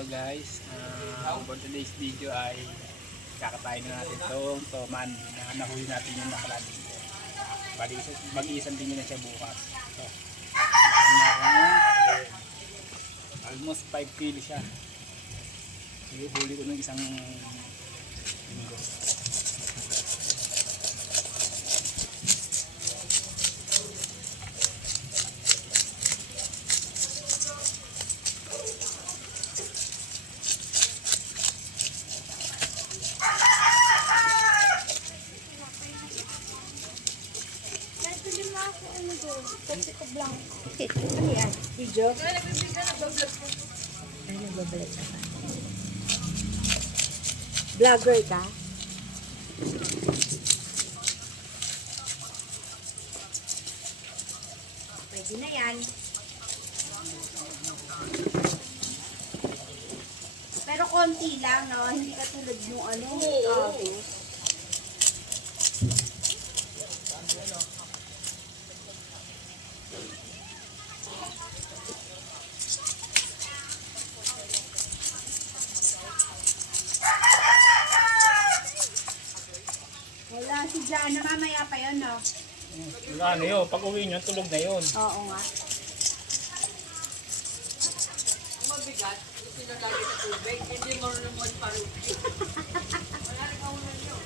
Hello guys, for today's video ay kakatayin na natin itong toman na nahuli natin yung nakaraan dito. Bali, mag-iisang tingin na siya bukas. Ito. Almost 5 kilo siya. Huli ko ng isang linggo. Ano yan? Video? Ay, nagbablog ka. Vlogger ka? Pwede na yan. Pero konti lang, no? Hindi katulad yung ano. Wala, si Jana mamaya pa yun, no? Wala na yun, pag uwi nyo, tulog na yun. Oo nga. Mabigat, gusto nyo lagi sa tubig, hindi mo rin naman paruti. Wala rin kaunan nyo.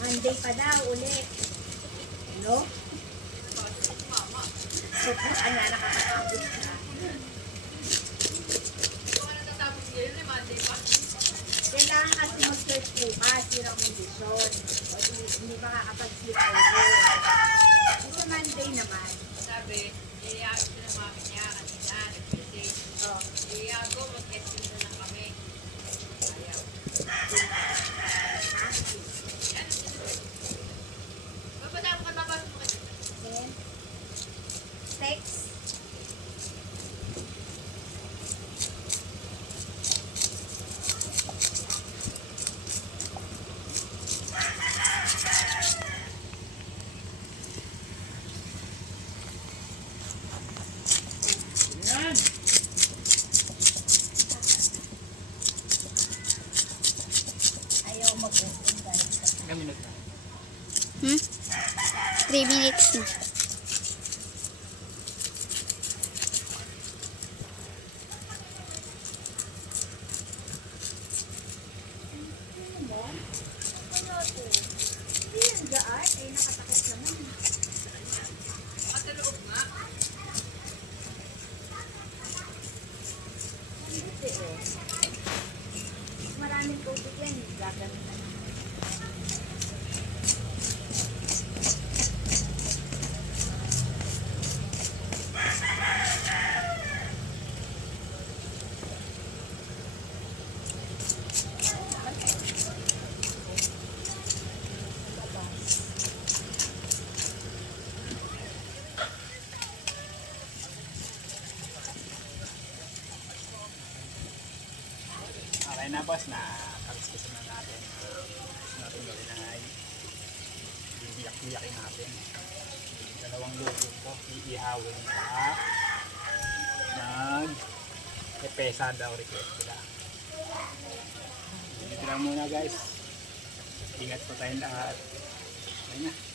Monday pa daw ulit. Ano? Ano na nakakapagod ka? Kung natatapos ngayon, ay Monday pa. Kailangan kasi mag-search bukas, yun ang kondisyon. O hindi makakapag-sleep over. Sa Monday naman. Sabi, iyayago ko ng mami niya kanina, nag-message. Oh. Iyayago, mag-testing na lang kami. Ayaw. Yan. Babada mo ka na ba? Then, text. Yan! Ayaw mag-open guys. Ilang minutes na? 3 minutes na. Hindi yan gaan. Eh, nakatakot naman. Mataloob nga. Hindi eh. Maraming tubig yan. Gagamit na. Okay na boss, nakaliskisan na natin. Gusto natin gawin ay bibiyak-biyakin natin. Dalawang luto ko, iihawin pa nag-epesa daw request sila. Dito lang muna guys. Ingat po tayong lahat. Ayun na.